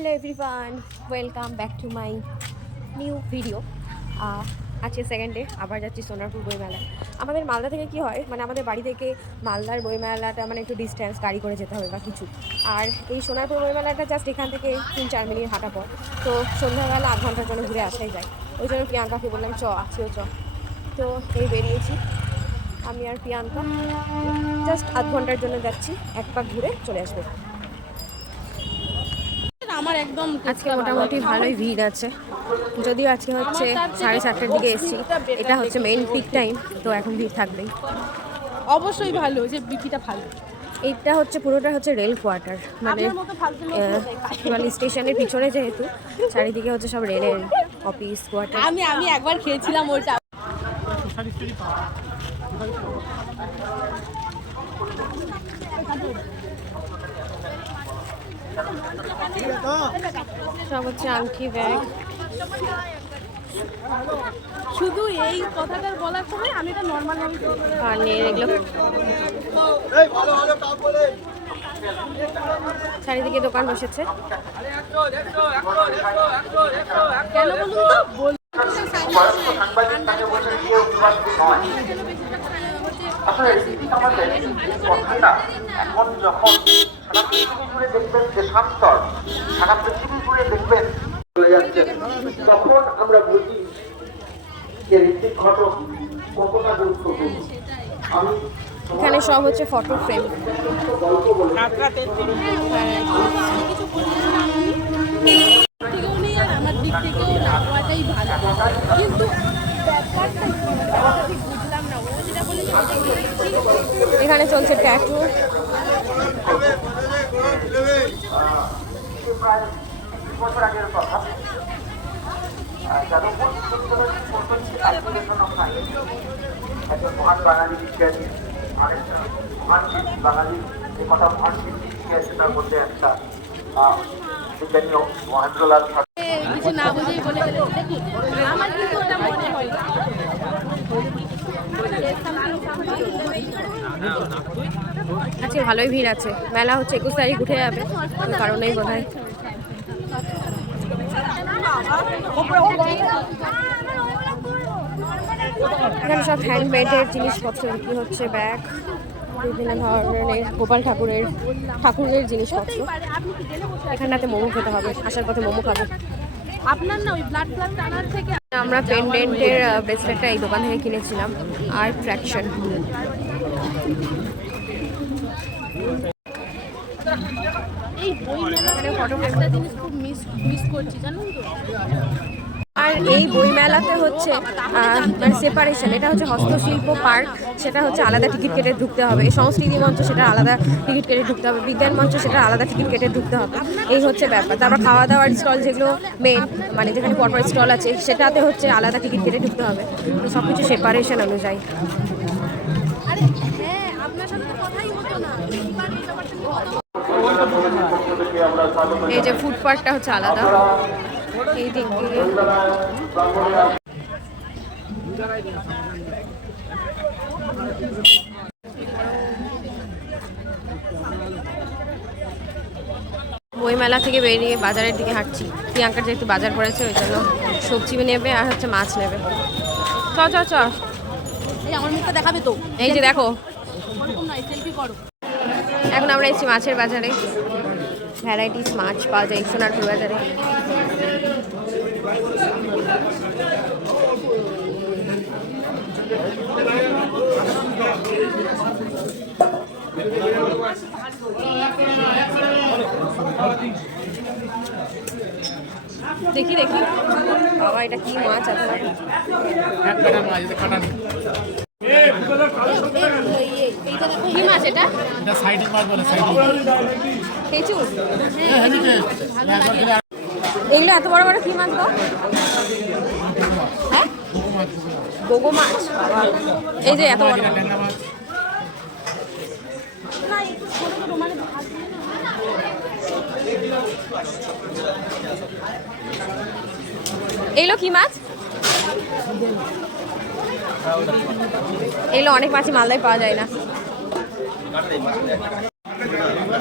Hello everyone, welcome back to my new video. আজকে second day, আবার যাচ্ছি সোনারপুর বইমেলা। আমাদের মালদা থেকে কি হয়, মানে আমাদের বাড়ি থেকে মালদার বইমেলাটা মানে একটু ডিস্টেন্স, গাড়ি করে যেতে হবে বা কিছু। আর এই সোনারপুর বইমেলাটা জাস্ট এখান থেকে 3-4 মিনিট হাঁটা পর। তো সন্ধ্যাবেলা 8 ঘন্টার জন্য ঘুরে আসাই যায়। ওই জন্য প্রিয়াঙ্কাকে বললাম আজকেও চ। তো এই বেরিয়েছি আমি আর প্রিয়াঙ্কা, জাস্ট 8 ঘন্টার জন্য যাচ্ছি, এক পাক ঘুরে চলে আসবো। আমার একদম আজকে মোটামুটি ভালোই ভিড় আছে, যদিও আজকে হচ্ছে 7:30টার দিকে এসেছি। এটা হচ্ছে মেইন পিক টাইম, তো এখন ভিড় থাকবেই। অবশ্যই ভালো যে বিপিটা ভালো। এইটা হচ্ছে পুরোটা হচ্ছে রেল কোয়ার্টার, মানে স্টেশনের পিছনে, যেহেতু চারিদিকে হচ্ছে সব রেলের অফিস কোয়ার্টার। আমি একবার খেয়েছিলাম ওটা। সব হচ্ছে আংটি, ব্যাগ। শুধু এই কথাটা বলার সময় আমি এটা নর্মাল আর নিয়ে এগুলো চারিদিকে দোকান বসেছে। কেন বলুন তো, আসলে রীতিটা আমাদের কথাটা এখন যখন সারা পৃথিবী জুড়ে দেখবেন দেশান্তর, সারা পৃথিবী জুড়ে দেখবেন চলে যাচ্ছে, তখন আমরা বুঝি যে ঋতিক ঘটক কতটা গুরুত্বপূর্ণ। আমি এখানে সব হচ্ছে ফটো ফ্রেম। আমার দিক থেকেও না হওয়াটাই ভালো, কিন্তু বুঝলাম না ও যেটা বলে এখানে চলছে ট্যাটু। প্রায় 20 বছর আগের কথা, যাদবপুর একজন মহান বাঙালি বিজ্ঞানী, আরেকজন মহান বাঙালি, যে কথা মহান শিল্পী আছে তার মধ্যে একটা বিজ্ঞানী মহেন্দ্রলাল কিছু না বুঝেই বলে গেলে আমার কিন্তু ওটা মনে হয়। আজকে ভালোই ভিড় আছে। মেলা হচ্ছে 21 তারিখ উঠে যাবে, ওই কারণেই বোধ হয়। এখানে সব হ্যান্ডমেডের জিনিসপত্র বিক্রি হচ্ছে, ব্যাগ, বিভিন্ন ধরনের গোপাল ঠাকুরের জিনিসপত্র। এখানটাতে মোমো খেতে হবে, আসার পথে মোমো খাবো। আপনার না ওই ব্লাড টানার থেকে আমরা পেন্ডেন্টের ব্রেসলেটটা এই দোকান থেকে কিনেছিলাম, আর ফ্র্যাকশন। এই বই একটা জিনিস খুব মিস করছি, জানেন তো। আর এই বইমেলাতে হচ্ছে মানে সেপারেশন, এটা হচ্ছে হস্তশিল্প পার্ক, সেটা হচ্ছে আলাদা টিকিট কেটে ঢুকতে হবে। সংস্কৃতি মঞ্চ, সেটা আলাদা টিকিট কেটে ঢুকতে হবে। বিজ্ঞান মঞ্চ, সেটা আলাদা টিকিট কেটে ঢুকতে হবে। এই হচ্ছে ব্যাপার। তারপর খাওয়া দাওয়ার স্টল, যেগুলো মেন মানে যেখানে পরপর স্টল আছে, সেটাতে হচ্ছে আলাদা টিকিট কেটে ঢুকতে হবে। তো সব কিছু সেপারেশন অনুযায়ী। আরে হ্যাঁ, আপনার সাথে তো কথাই হতো না। এই যে ফুডপার্কটা হচ্ছে আলাদা, এই দিকে বইমেলা থেকে বেরিয়ে বাজারের দিকে হাঁটছি। প্রিয়াঙ্কার যে একটু বাজার পড়েছে, ওই জন্য সবজি নেবে আর হচ্ছে মাছ নেবে। চ এই আমার মুখটা দেখাবে তো। এই যে দেখো, ওরকম নয়, সেলফি করো। এখন আমরা এসেছি মাছের বাজারে। ভ্যারাইটিস মাছ পাওয়া যায় সোনারপুর বাজারে। দেখি বাবা, এটা কি মাছ আছে? কি মাছ এটা? খেচুর? এগুলো এত বড় বড় কি মাছ গো? হ্যাঁ, গোগো মাছ। বাবা, এই যে এত বড়। এগুলো কি মাছ? এগুলো অনেক মাছই মালদায় পাওয়া যায় না।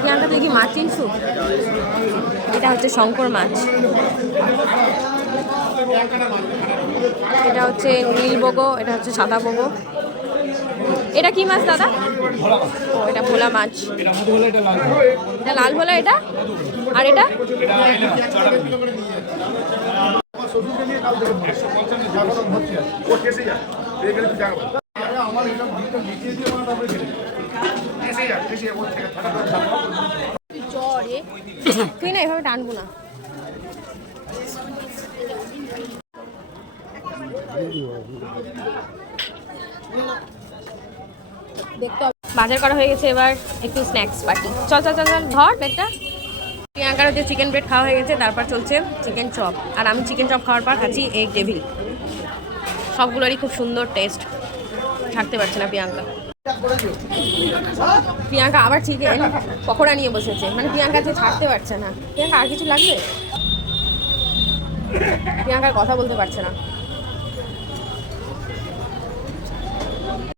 প্রিয়াঙ্কা, তুই কি মাছ চিনছু? এটা হচ্ছে শঙ্কর মাছ, এটা হচ্ছে নীলবগো, এটা হচ্ছে সাদা বগো। এটা কি মাছ দাদা? ও এটা ভোলা মাছ, এটা লাল ভোলা, এটা আর এটা জ্বরে তুই না এভাবে টানবো না। দেখতে হবে। বাজার করা হয়ে গেছে, এবার একটু স্ন্যাক্স পার্টি। চল চল চল চল ধর ব্যাগটা। প্রিয়াঙ্কার হচ্ছে চিকেন ব্রেড খাওয়া হয়ে গেছে, তারপর চলছে চিকেন চপ, আর আমি চিকেন চপ খাওয়ার পর খাচ্ছি এগ ডেভিল। সবগুলোরই খুব সুন্দর টেস্ট, ছাড়তে পারছে না প্রিয়াঙ্কা। প্রিয়াঙ্কা আবার চিকেন পকোড়া নিয়ে বসেছে, মানে প্রিয়াঙ্কা যে ছাড়তে পারছে না। প্রিয়াঙ্কা আর কিছু লাগবে? প্রিয়াঙ্কার কথা বলতে পারছে না।